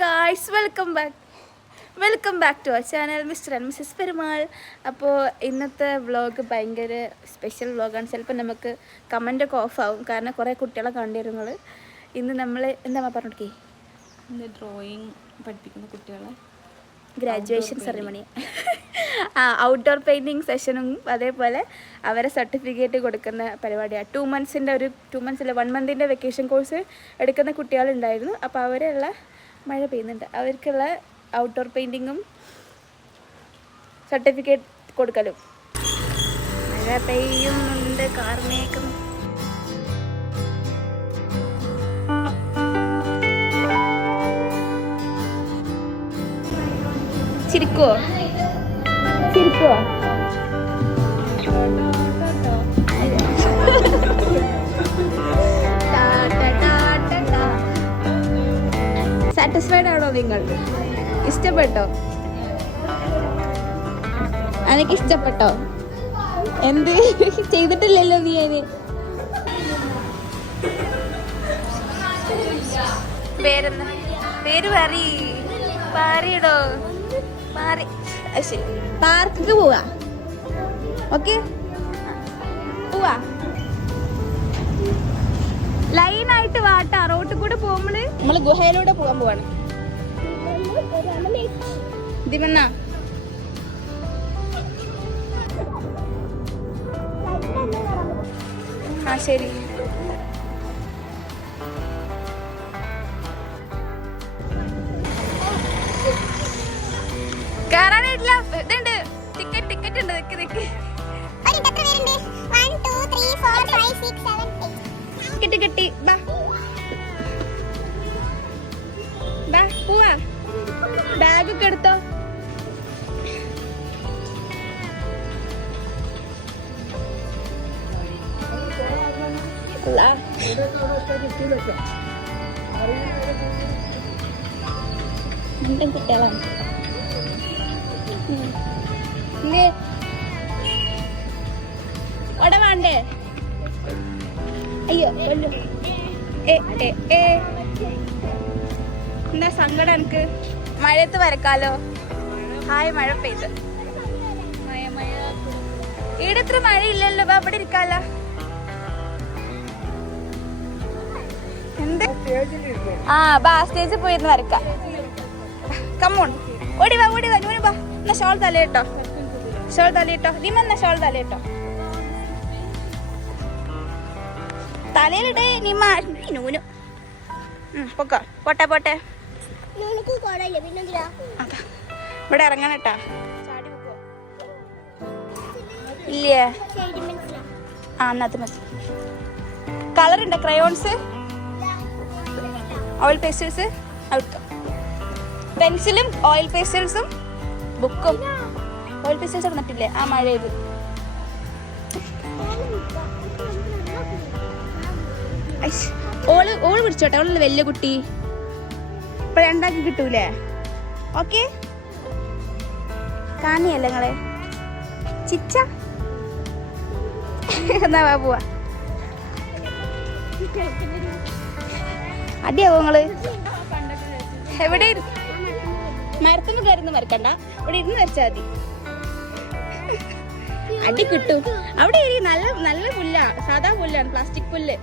Guys, welcome back to our channel mister and Mrs Perumal. അപ്പോൾ ഇന്നത്തെ vlog ഭയങ്കര special വ്ളോഗാണ്. ചിലപ്പോൾ നമുക്ക് കമൻ്റൊക്കെ ഓഫാവും, കാരണം കുറേ കുട്ടികളെ കണ്ടിരുന്നത്. ഇന്ന് നമ്മൾ എന്താ പറഞ്ഞോടക്കേ, ഇന്ന് ഡ്രോയിങ് പഠിപ്പിക്കുന്ന കുട്ടികളെ ഗ്രാജുവേഷൻ സെറിമണി, ഔട്ട്ഡോർ പെയിൻറ്റിങ് സെഷനും അതേപോലെ അവരെ സർട്ടിഫിക്കറ്റ് കൊടുക്കുന്ന പരിപാടിയാണ്. 2 മന്ത്സിൻ്റെ 1 മന്തിൻ്റെ വെക്കേഷൻ കോഴ്സ് എടുക്കുന്ന കുട്ടികളുണ്ടായിരുന്നു. അപ്പോൾ അവരെയുള്ള മഴ പെയ്യുന്നുണ്ട്, അവർക്കുള്ള ഔട്ട്ഡോർ പെയിൻറ്റിങ്ങും സർട്ടിഫിക്കറ്റ് കൊടുക്കലും. മഴ പെയ്യുന്നുണ്ട്, കാർമേഘം. ചിരിക്കുവോ? സാറ്റിസ്ഫൈഡ് ആണോ നിങ്ങൾ? ഇഷ്ടപ്പെട്ടോ? എനിക്ക് ഇഷ്ടപ്പെട്ടോ? എന്ത് ചെയ്തിട്ടില്ലല്ലോ നീ? അതിന് പേരെന്താ? പേര് പറയടോ. പാർക്കിക്ക് പോവാ. ഓക്കെ, പോവാ. ലൈനായിട്ട് വാട്ടാ. റോട്ടിൽ കൂടെ പോകുമ്പോള് നമ്മള് ഗുഹയിലൂടെ പോകാൻ പോവാണ്. ദിവന്ന ശരി. കയറാനായിട്ടില്ല. ഇതുണ്ട്, ടിക്കറ്റ് ഉണ്ട്. ടിക്കറ്റ് കിട്ടി. പോവാ. ബാഗൊക്കെ എടുത്തോ. കുട്ടികളാണ്. അവിടെ വേണ്ടേ? അയ്യോ, എന്താ സങ്കടം എനിക്ക്? മഴയത്ത് വരക്കാലോ. ഹായ്, മഴ പെയ്ത്. ഇവിടെ ഇത്ര മഴയില്ലല്ലോ. അവിടെ ഇരിക്കാലോ. എന്ത്? സ്റ്റേജിൽ പോയിരുന്ന് വരക്കാം. കമ്മോൺ, ഓടി വാ. നൂന് വാ. എന്നാ ഷോൾ തലയിട്ടോ. നിമെന്ന ഷോൾ തലയിട്ടോ. തലയിലിടേ നിമ. നൂനു പൊക്കോ. പോട്ടെ. ഇവിടെ ഇറങ്ങണട്ടാ. ഇല്ലേ? എന്നാ മതി. കളറുണ്ട്, ക്രയോൺസ്, ഓയിൽ പെൻസിൽസ്, പെൻസിലും ഓയിൽ പെൻസിൽസും ബുക്കും. ഓയിൽ പെൻസിൽസ് ഒക്കെ നട്ടില്ലേ ആ മഴയത്? ഓള് പിടിച്ചോട്ടെ. ഓളല്ലേ വലിയ കുട്ടി. ഇപ്പൊ 2 കിട്ടൂലേ? ഓക്കെ, കാണിയല്ലേ നിങ്ങളെ ചിച്ച? എന്നാ പോവാ. അടിയാവോ നിങ്ങള്? എവിടെ മരത്തുമ്പോ കയറുന്ന മരക്കണ്ട, ഇവിടെ ഇരുന്ന് വരച്ചാൽ മതി. അടി കിട്ടും. അവിടെ നല്ല പുല്ല, സാധാ പുല്ലാണ്, പ്ലാസ്റ്റിക് പുല്ല്.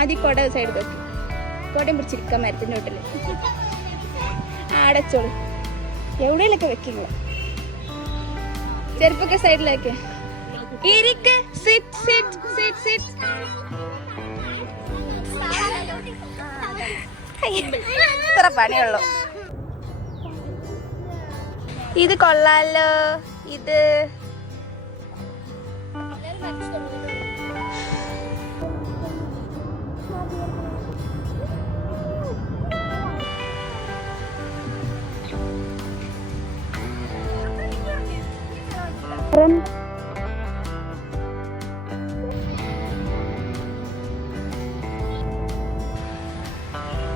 അത് ഈ കൊട സൈഡ് വെക്കും. കൊടയും പിടിച്ചിരിക്കാം മരത്തിന്റെ വീട്ടില്. അടച്ചോളൂ. എവിടെയൊക്കെ വെക്കില്ല. ചെരുപ്പൊക്കെ സൈഡിലേക്ക് ഇരിക്ക്. ഇത്ര പണിയുള്ളൂ. ഇത് കൊള്ളാലോ. ഇത്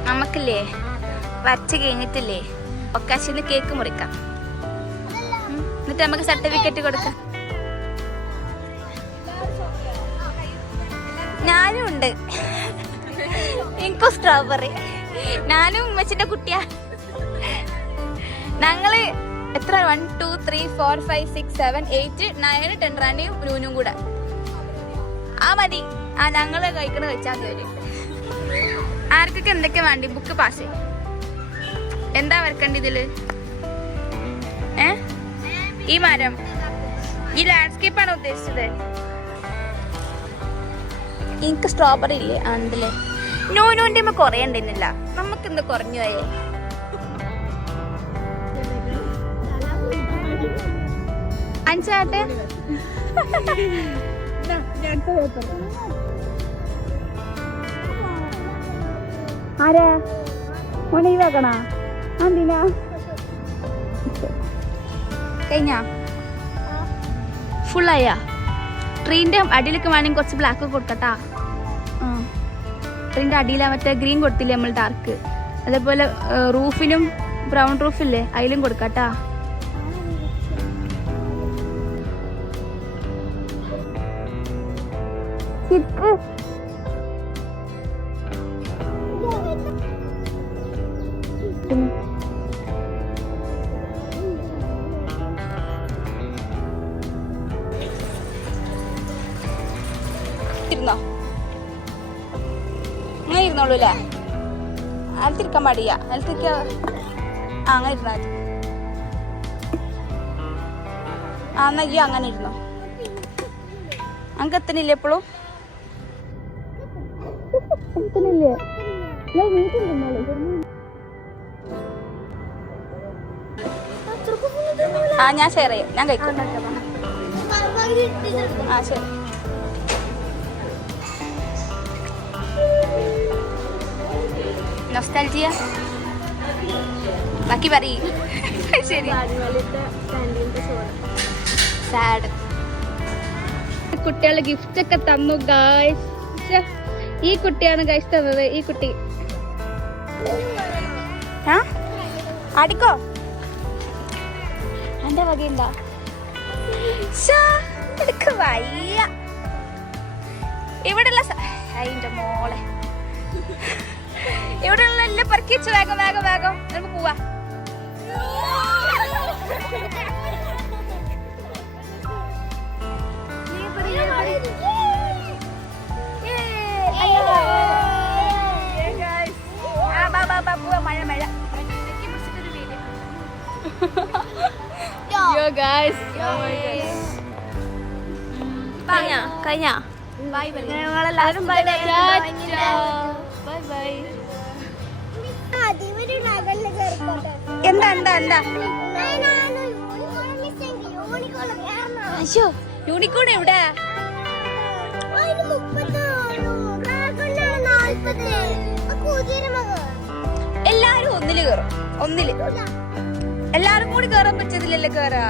നമുക്കില്ലേ വരച്ച് കഴിഞ്ഞിട്ടില്ലേ ഒക്കാശിന്ന് കേക്ക് മുറിക്കാം. എന്നിട്ട് നമുക്ക് സർട്ടിഫിക്കറ്റ് കൊടുക്കാം. ഞാനും ഉണ്ട്. എനിക്കും സ്ട്രോബെറി. ഞാനും ഉമ്മച്ചിന്റെ കുട്ടിയാ. ഞങ്ങള് എത്ര 1 2 3 4 5 6 7 8 9 10 റാണിയും ബ്രൂനും കൂടെ. ആ മതി. ആ ഞങ്ങള് കഴിക്കണ വെച്ചാൽ മതി. ആർക്കൊക്കെ എന്തൊക്കെ വേണ്ടി? ബുക്ക് പാസ് എന്താ വരക്കണ്ട ഇതില്? ഈ മരം, ഈ ലാൻഡ്സ്കേപ്പ് ആണ് ഉദ്ദേശിച്ചത്. എനിക്ക് സ്ട്രോബെറി ഇല്ലേ? ആണ്ടല്ലേ. നൂനുന്റെ കൊറേ ഉണ്ടെന്നില്ല, നമുക്ക് എന്താ കുറഞ്ഞു പോയേ? അഞ്ചാട്ടെ ആരാ ഒണീവാക്കണ? എന്തിനാ? കഴിഞ്ഞാ ഫുള്ളായാ? ട്രീൻ്റെ അടിയിലേക്ക് വേണമെങ്കിൽ കുറച്ച് ബ്ലാക്ക് കൊടുക്കട്ടാ. ട്രീൻ്റെ അടിയിലാ മറ്റേ ഗ്രീൻ കൊടുത്തില്ലേ നമ്മൾ ഡാർക്ക്, അതേപോലെ റൂഫിനും ബ്രൗൺ റൂഫില്ലേ അതിലും കൊടുക്കട്ടാ. ഇരുന്നോ? അങ്ങനെ ഇരുന്നോളൂ അല്ലേ? അതിരിക്കാൻ പാടില്ല. അതിലേക്ക് അങ്ങനെ ഇരുന്നാൽ മതി. എന്നാ ഈ അങ്ങനെ ഇരുന്നോ. അങ്ങ് എത്തണില്ലേ എപ്പോഴും? ആ ഞാൻ ഷെയർ ചെയ്യാം, ഞാൻ കഴിക്കും. ആ ശരി. നൊസ്റ്റാൾജിയ ബാക്കി പറയ്. ശരി. സാഡ്. കുട്ടികളെ ഗിഫ്റ്റ് ഒക്കെ തന്നു ഗായ്സ്. ഈ കുട്ടിയാണ് ഗൈസ് തന്നത്. ഈ കുട്ടി അടിക്കോ എന്റെ വകയുണ്ടോ? വയ്യ ഇവിടെയുള്ള അതിന്റെ മോളെ ഇവിടെയുള്ള എല്ലാം പെറുക്കിച്ച് വേഗം വേഗം വേഗം നമുക്ക് പോവാ. മഴ മഴ കഴിഞ്ഞ ഞങ്ങളെല്ലാവരും ബൈ ബൈ. എന്താ എന്താ എന്താ? അയ്യോ യൂണിക്കോൺ എവിടെ? എല്ലാരും ഒന്നില് കേറും. ഒന്നില് എല്ലാരും കൂടി കേറാൻ പറ്റത്തില്ലല്ലേ? കേറാ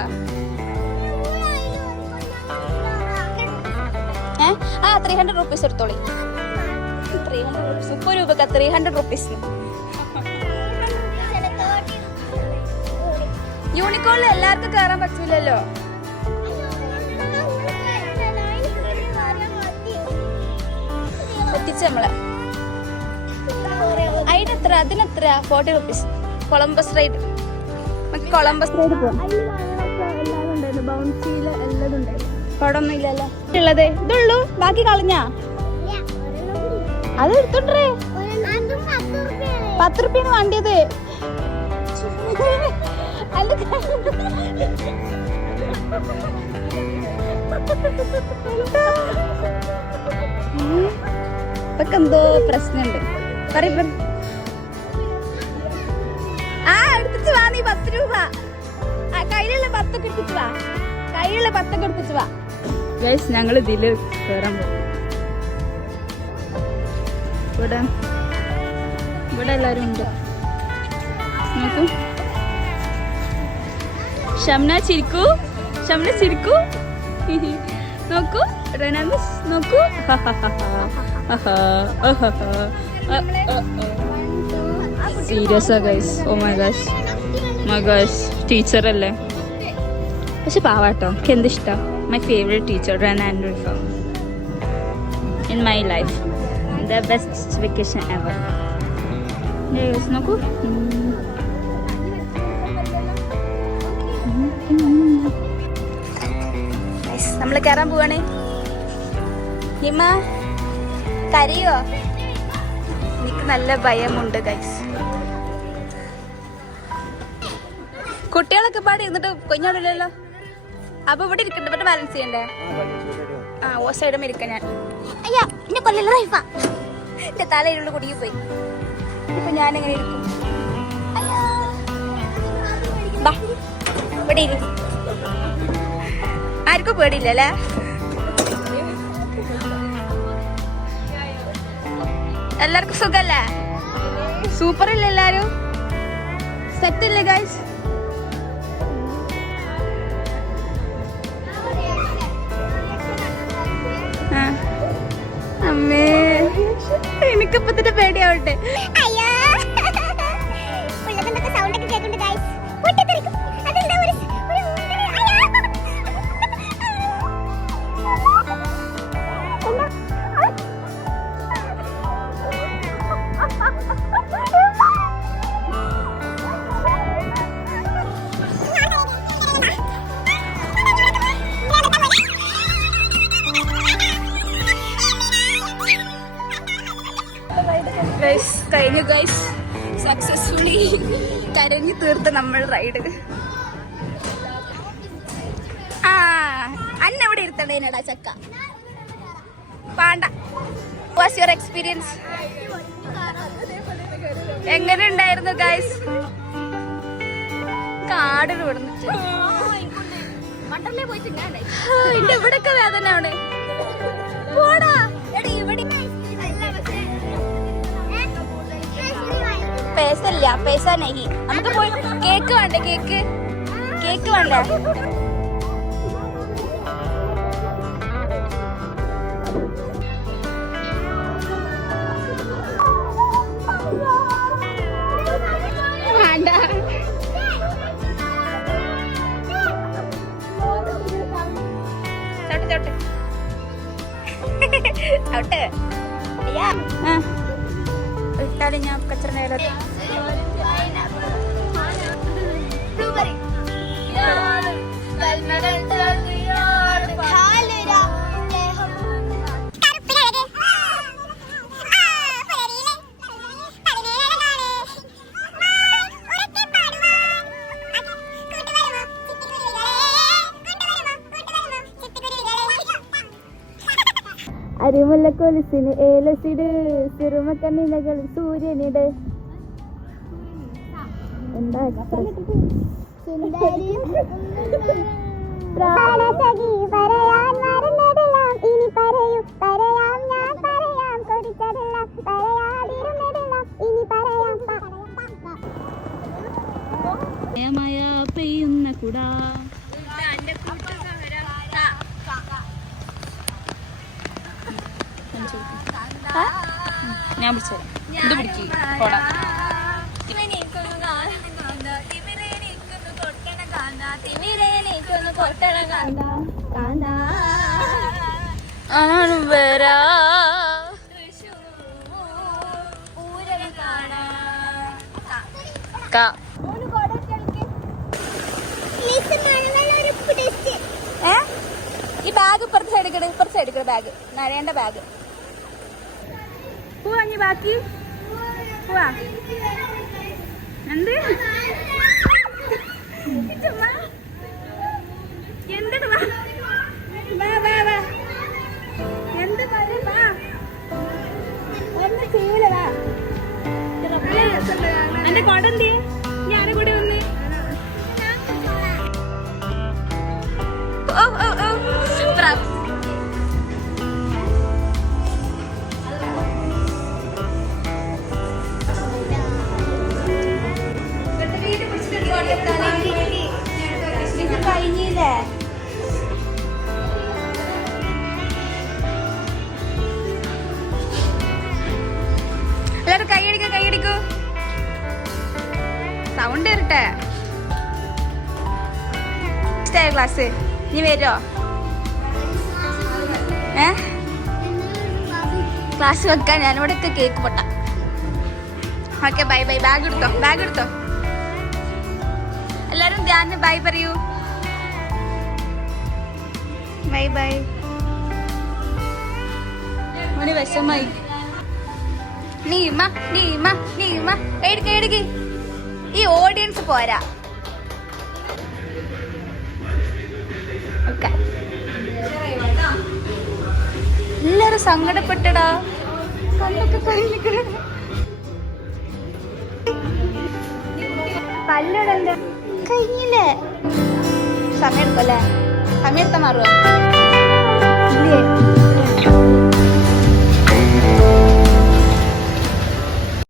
ആ 300 റുപ്പീസ് എടുത്തോളി. 300 റുപ്പീസ് 30 രൂപക്ക് 300 റുപ്പീസ്. യൂണിക്കോണിൽ എല്ലാവർക്കും കേറാൻ പറ്റൂലല്ലോ. എത്തിച്ച് നമ്മളെ അതിനെത്ര? അതിനെത്ര? 40 rupees. Columbus ride. Columbus ride പോവാം. കുഴപ്പമൊന്നും ഇല്ലല്ലോ. ഉള്ളത് ഇതുള്ളൂ, ബാക്കി കളഞ്ഞാ? അത് എടുത്തോണ്ടേ. 10 റുപ്യാണ് വേണ്ടിയത്. ഇപ്പൊക്കെ എന്തോ പ്രശ്നമുണ്ട്. ആ എടുത്തിട്ട് വാ നീ 10 രൂപ. കയ്യിലുള്ള 10 ഒക്കെ എടുത്തിട്ട് വാ. കയ്യിലുള്ള 10 ഒക്കെ എടുത്തിട്ട് വാ. ഗൈസ് ഞങ്ങൾ ഇതില് കയറാൻ പോകും. ഇവിടെ എല്ലാരും ഉണ്ട്. നോക്കൂ ഷംന ചിരിക്കൂ. ഷംന ചിരിക്കൂ. നോക്കൂ റനാമിസ് നോക്കൂ. Serious guys. Oh my gosh my gosh. Teacher അല്ലേ പക്ഷെ പാവാട്ടോ. എനിക്ക് എന്തിഷ്ടം. My favourite teacher Rana and Rifa in my life. The best vacation ever. നോക്കൂ. നമ്മൾ കയറാൻ പോവാണ്. ഹിമ കരയോ? എനിക്ക് നല്ല ഭയമുണ്ട് ഗൈസ്. കുട്ടികളൊക്കെ പാടി ഇരുന്നിട്ട് കൊഞ്ഞാടില്ലല്ലോ. അപ്പൊ ഇവിടെ ഇരിക്കണ്ട, ഇവിടെ ബാലൻസ് ചെയ്യണ്ടേ? ആ ഓ സൈഡും ഇരിക്കാം ഞാൻ. അയ്യാ എന്നെ കൊല്ലല്ല റൈഫ, എന്റെ തലയിലുള്ള കുടുങ്ങി പോയി. ഇപ്പൊ ഞാൻ എങ്ങനെ ഇരിക്കും? ഇവിടെ ഇരി. ആർക്കും പേടിയില്ലല്ലേ? എല്ലാവർക്കും സുഖല്ലേ? സൂപ്പർ അല്ലേ എല്ലാരും? സെറ്റ് അല്ലേ ഗൈസ്? അമ്മേ എനിക്കിപ്പോ തന്നെ പേടിയാവട്ടെ. കഴിഞ്ഞു ഗൈസ്, സക്സസ്ഫുള്ളി കരഞ്ഞു തീർത്ത നമ്മൾ റൈഡ്. ആ അന്ന ഇവിടെ ഇരുത്തണ്ടേനടാ ചക്ക പാണ്ട. What's your experience? എങ്ങനെ ഉണ്ടായിരുന്നു ഗൈസ്? കാടിന് വിടുന്നിട്ട് എന്റെ ഇവിടൊക്കെ വേദന അവിടെ. പോടാ पैसा लिया, पैसा नहीं. നമുക്ക് പോയി കേക്ക് വേണ്ടേ? കേക്ക് വേണ്ടേ? വേണ്ട. ചവിട്ട് ഔട്ട്. അയ്യാ ഇട്ടാലും ഞാൻ കച്ചറ നേരം. അരിമുല്ല കൊലുസിന് ഏലസിട്, സിറുമക്കണ്ണിനകൾ സൂര്യനിട്. എന്താ മഴ പെയ്യുന്ന കുടാ. ഞാൻ പിടിച്ചോ, ഇത് പിടിക്കും. പോടാ വരാ. ഈ ബാഗ് ഇപ്പുറത്തെ സൈഡ് ബാഗ് നരേണ്ട ബാഗ്. പോവാ നീ ബാക്കി പോവാ. എന്ത് എന്തിട്ട് വാ എന്ത് വാ ഒന്നും ചെയ്യൂലവാ. എന്റെ കൊട എന്ത് ഞാനെ കൂടെ വന്ന്. ഓ ഓ ഓ സൂപ്പർ. കഴിഞ്ഞില്ലേ? എല്ലാരും കൈയടിക്കൂ. സൗണ്ട് വരട്ടെ. ഇഷ്ടമായ ക്ലാസ്? നീ വരുമോ? ക്ലാസ് വെക്കാൻ ഞാനിവിടെ കേക്ക് പൊട്ട. Okay bye bye. ബാഗ് എടുത്തോ. എല്ലാരും ധ്യാന ബൈ പറയൂ. Bye bye. വിഷമായി. നീമ എടുക്ക്. ഈ ഓഡിയൻസ് പോരാ. ഓക്കെ എല്ലാരും സങ്കടപ്പെട്ടടാ. പല്ലടല്ല കഴിഞ്ഞില്ലേ? സമയം എടുക്കല്ലേ? സമയം എടുത്താ മാറുമോ? ഇല്ലേ?